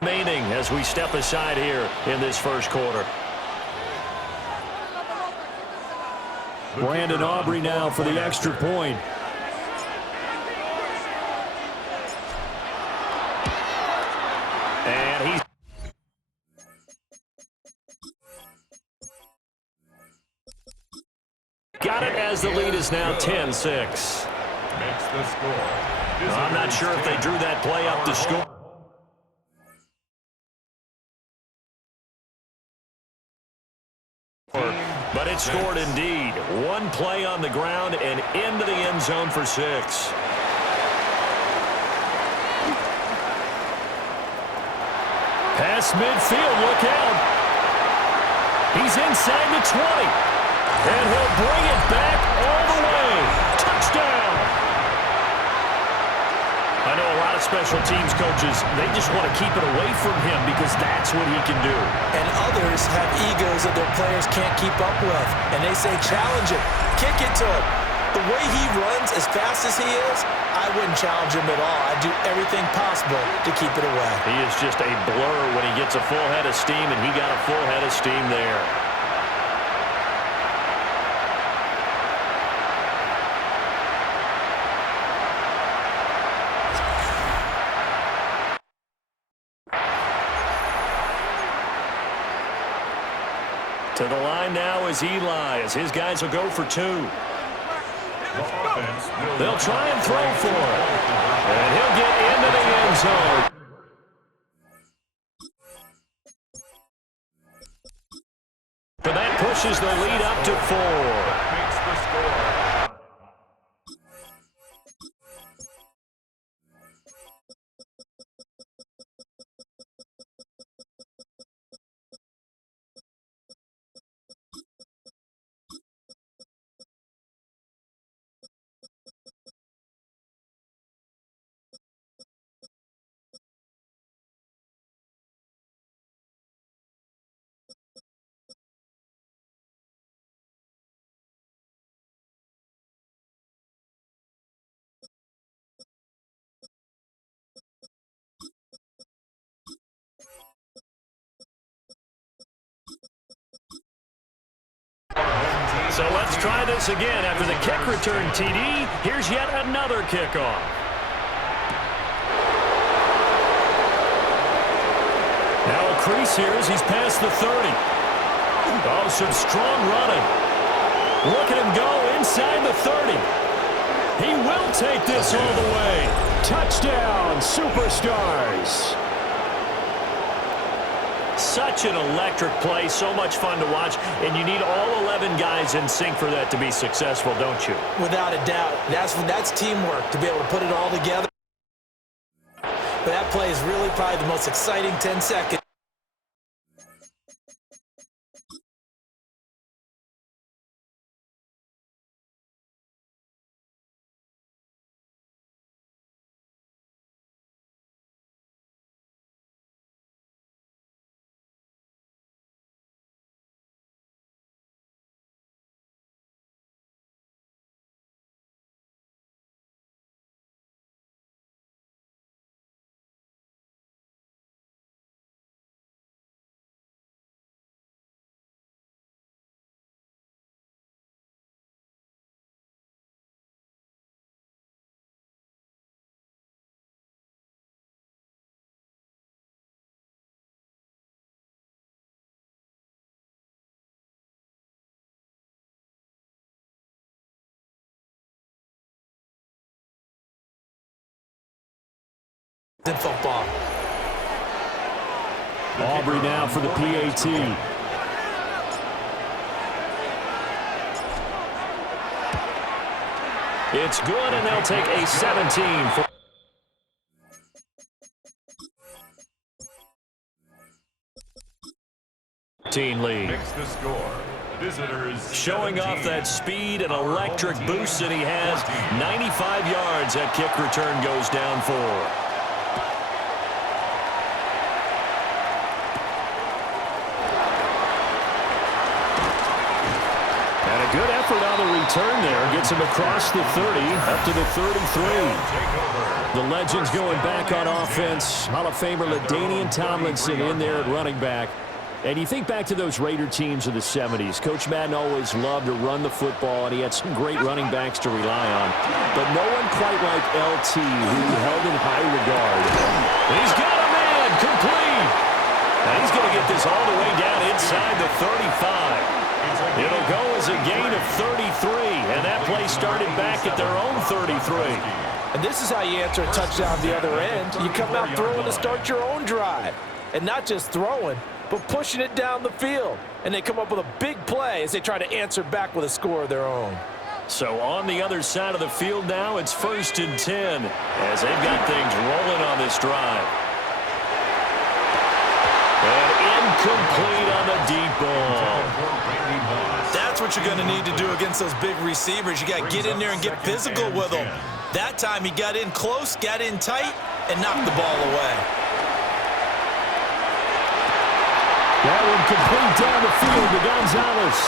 Remaining as we step aside here in this first quarter. Brandon Aubrey now for the extra point. And he's got it as the lead is now 10-6. Makes the score. I'm not sure if they drew that play up to score. But it scored indeed. One play on the ground and into the end zone for 6. Pass midfield, look out. He's inside the 20. And he'll bring it back all the way. Touchdown. I know a lot of special teams coaches, they just want to keep it away from him because that's what he can do. And others have egos that their players can't keep up with. And they say, challenge it, kick it to him. The way he runs as fast as he is, I wouldn't challenge him at all. I'd do everything possible to keep it away. He is just a blur when he gets a full head of steam, and he got a full head of steam there. To the line now is Eli, as his guys will go for 2. They'll try and throw for it. And he'll get into the end zone. But that pushes the lead up to 4. Makes the score. So let's try this again. After the kick return TD, here's yet another kickoff. Now a crease here as he's past the 30. Oh, some strong running. Look at him go inside the 30. He will take this all the way. Touchdown, Superstars. Such an electric play, so much fun to watch, and you need all 11 guys in sync for that to be successful, don't you? Without a doubt. That's teamwork, to be able to put it all together. But that play is really probably the most exciting 10 seconds. In football. Aubrey now for the PAT. It's good, and they'll take a 17 for lead. Makes the score. Visitors Showing off that speed and electric boost that he has. 95 yards that kick return goes down for. A good effort on the return there. Gets him across the 30, up to the 33. The Legends going back on offense. Hall of Famer LaDainian Tomlinson in there at running back. And you think back to those Raider teams of the 70s. Coach Madden always loved to run the football, and he had some great running backs to rely on. But no one quite like LT, who held in high regard. He's got a man, complete. Now he's going to get this all the way down inside the 35. It'll go as a gain of 33, and that play started back at their own 33. And this is how you answer a touchdown the other end. You come out throwing to start your own drive. And not just throwing, but pushing it down the field. And they come up with a big play as they try to answer back with a score of their own. So on the other side of the field now, it's 1st and 10 as they've got things rolling on this drive. And incomplete on the deep ball. That's what you're going to need to do against those big receivers. You got to get in there and get physical with them. That time he got in close, got in tight, and knocked the ball away. That one complete down the field to Gonzalez.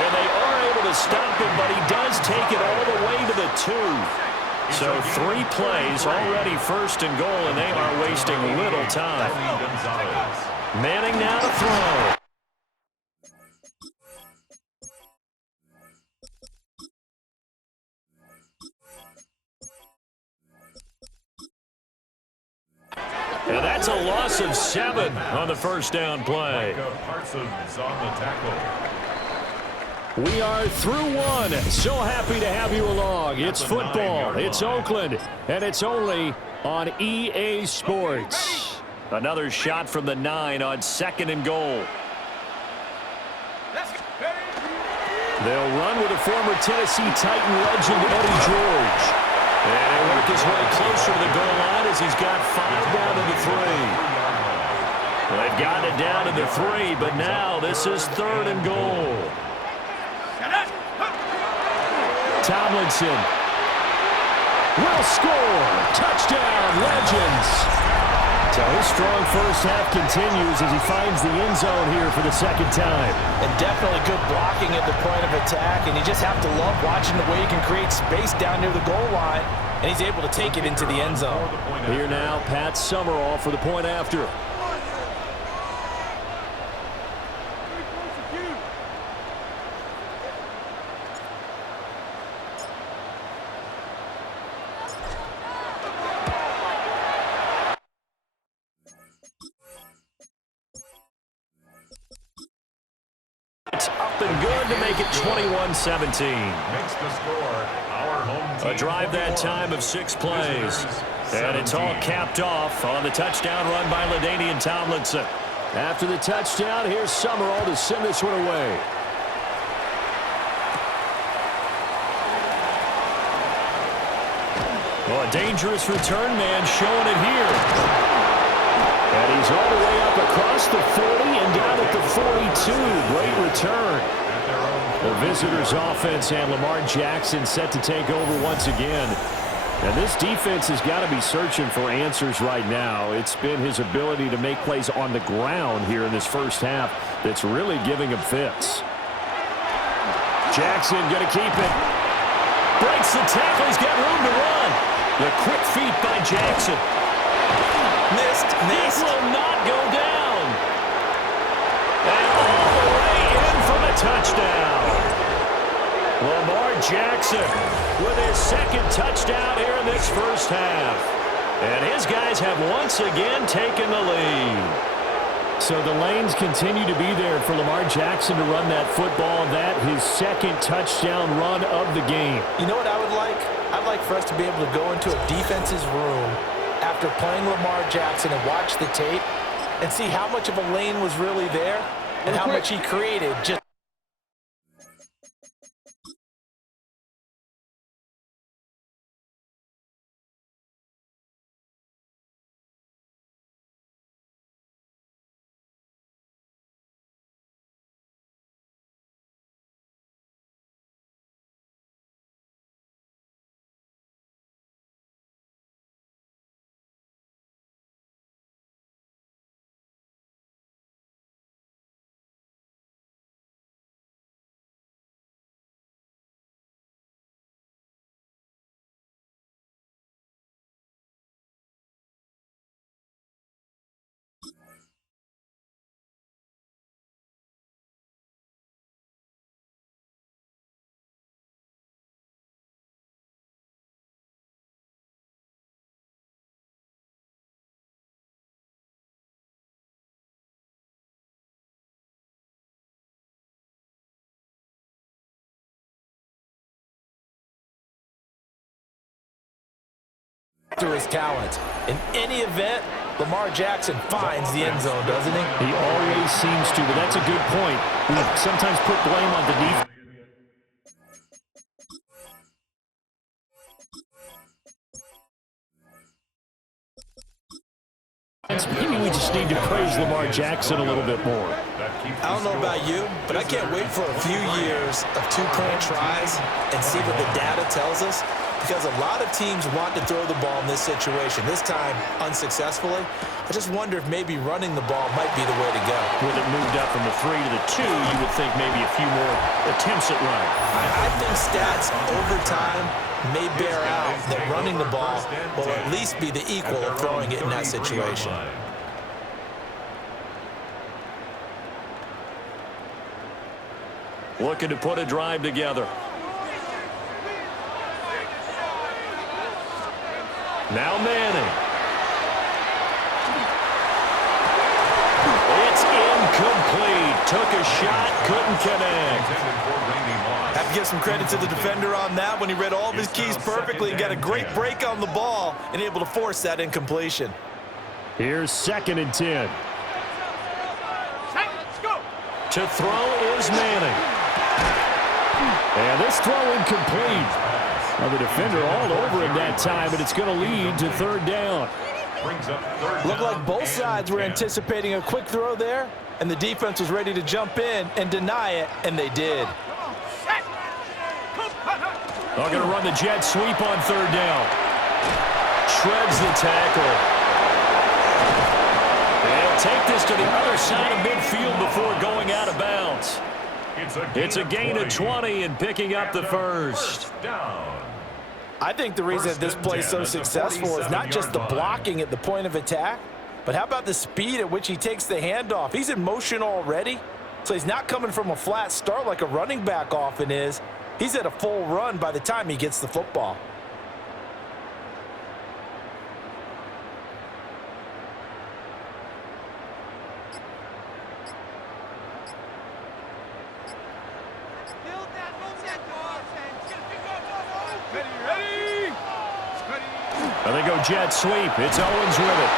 And they are able to stop him, but he does take it all the way to the 2. So 3 plays, already 1st and goal, and they are wasting little time. Manning now to throw. And that's a loss of 7 on the 1st down play. Parsons on the tackle. We are through 1. So happy to have you along. It's football. It's Oakland. And it's only on EA Sports. Another shot from the 9 on 2nd and goal. They'll run with a former Tennessee Titan legend, Eddie George. And they work his way closer to the goal line as he's got 5 down to the 3. Well, they've gotten it down to the 3, but now this is 3rd and goal. Tomlinson will score. Touchdown, Legends. So his strong first half continues as he finds the end zone here for the 2nd time. And definitely good blocking at the point of attack, and you just have to love watching the way he can create space down near the goal line, and he's able to take it into the end zone. Here now, Pat Summerall for the point after. It's up and good to make it 21-17. Makes the score. Our home team. A drive that time of 6 plays. And it's all capped off on the touchdown run by LaDainian Tomlinson. After the touchdown, here's Summerall to send this one away. Well, a dangerous return man showing it here. And he's all the way up across the 40 and down at the 42. Great return. The visitors' offense and Lamar Jackson set to take over once again. And this defense has got to be searching for answers right now. It's been his ability to make plays on the ground here in this first half that's really giving him fits. Jackson going to keep it. Breaks the tackle. He's got room to run. The quick feet by Jackson. Missed. This will not go down. And all the way in for the touchdown. Lamar Jackson with his 2nd touchdown here in this first half. And his guys have once again taken the lead. So the lanes continue to be there for Lamar Jackson to run that football. That his 2nd touchdown run of the game. You know what I would like? I'd like for us to be able to go into a defense's room after playing Lamar Jackson and watch the tape and see how much of a lane was really there and how much he created just through his talents. In any event, Lamar Jackson finds the end zone, doesn't he? He always seems to, but that's a good point. We sometimes put blame on the defense. Maybe we just need to praise Lamar Jackson a little bit more. I don't know about you, but I can't wait for a few years of two-point tries and see what the data tells us, because a lot of teams want to throw the ball in this situation, this time unsuccessfully. I just wonder if maybe running the ball might be the way to go. With it moved up from the 3 to the 2, you would think maybe a few more attempts at running. I think stats over time may bear out that running the ball will at least be the equal of throwing it in that situation. Looking to put a drive together. Now Manning. It's incomplete. Took a shot, couldn't connect. Have to give some credit to the defender on that when he read all of his keys perfectly and got a great break on the ball and able to force that incompletion. Here's 2nd and 10. To throw is Manning. And this throw incomplete. Well, the defender all over him that time, but it's going to lead to 3rd down. Looked like both sides were anticipating a quick throw there, and the defense was ready to jump in and deny it, and they did. They're going to run the jet sweep on 3rd down. Shreds the tackle. They'll take this to the other side of midfield before going out of bounds. It's a gain of 20 and picking up the first. I think the reason that this play is so successful is not just the blocking at the point of attack, but how about the speed at which he takes the handoff? He's in motion already, so he's not coming from a flat start like a running back often is. He's at a full run by the time he gets the football. They go jet sweep. It's Owens with it.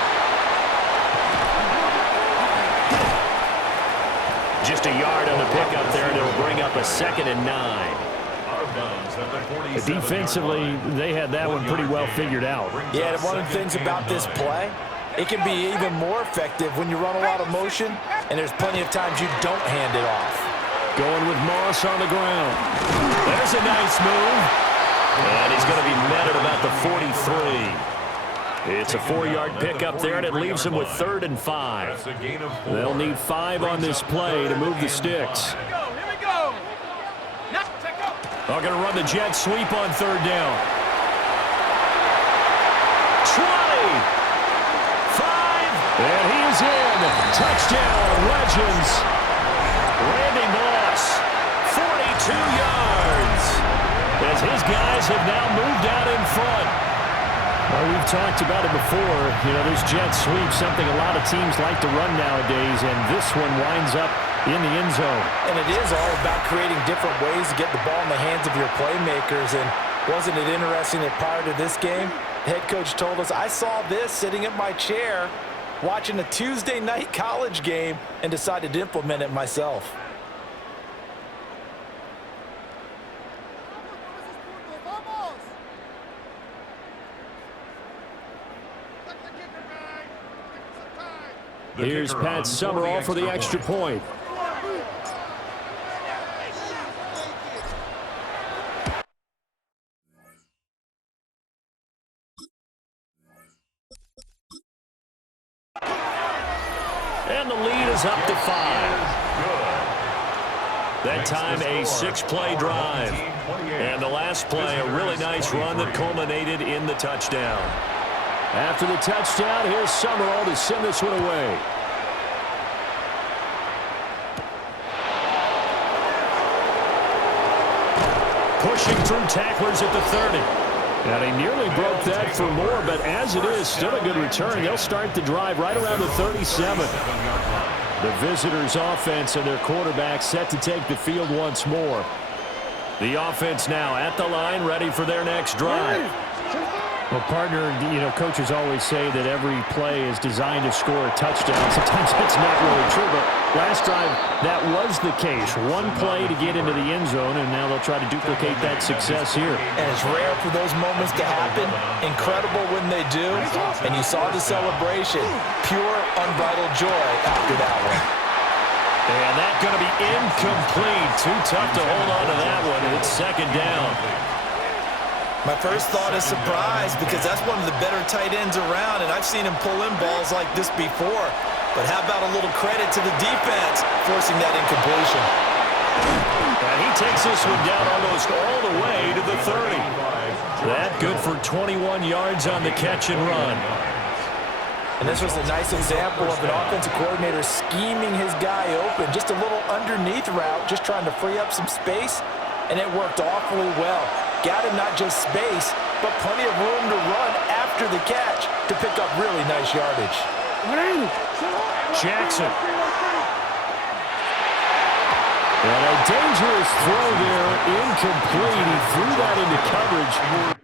Just a yard on the pickup there, and it'll bring up a 2nd and 9. Defensively, they had that one pretty well figured out. Yeah, and one of the things about this play, it can be even more effective when you run a lot of motion, and there's plenty of times you don't hand it off. Going with Moss on the ground. There's a nice move. And he's going to be met at about the 43. It's a 4-yard pickup there, and it leaves him with 3rd and 5. They'll need 5 on this play to move the sticks. They're going to run the jet sweep on 3rd down. 20. 5. And he is in. Touchdown, Legends. Randy Moss, 42 yards. As his guys have now moved out in front. Well, we've talked about it before. You know, this jet sweep, something a lot of teams like to run nowadays, and this one winds up in the end zone. And it is all about creating different ways to get the ball in the hands of your playmakers. And wasn't it interesting that prior to this game, the head coach told us, I saw this sitting in my chair watching a Tuesday night college game and decided to implement it myself. Here's Pat Summerall for the extra point. And the lead is up to 5. That time a 6-play drive. And the last play, a really nice run that culminated in the touchdown. After the touchdown, here's Summerall to send this one away. Pushing through tacklers at the 30. Now, they nearly broke that for more, but as it is, still a good return. They'll start the drive right around the 37. The visitors' offense and their quarterback set to take the field once more. The offense now at the line, ready for their next drive. Well, partner, coaches always say that every play is designed to score a touchdown. Sometimes that's not really true, but last drive, that was the case. One play to get into the end zone, and now they'll try to duplicate that success here. And it's rare for those moments to happen. Incredible when they do. And you saw the celebration. Pure, unbridled joy after that one. And that's going to be incomplete. Too tough to hold on to that one. It's second down. My first thought is surprise because that's one of the better tight ends around, and I've seen him pull in balls like this before. But how about a little credit to the defense forcing that incompletion? And he takes this one down almost all the way to the 30. That good for 21 yards on the catch and run. And this was a nice example of an offensive coordinator scheming his guy open. Just a little underneath route, just trying to free up some space, and it worked awfully well. Got him not just space, but plenty of room to run after the catch to pick up really nice yardage. Jackson. And a dangerous throw there, incomplete. He threw that into coverage.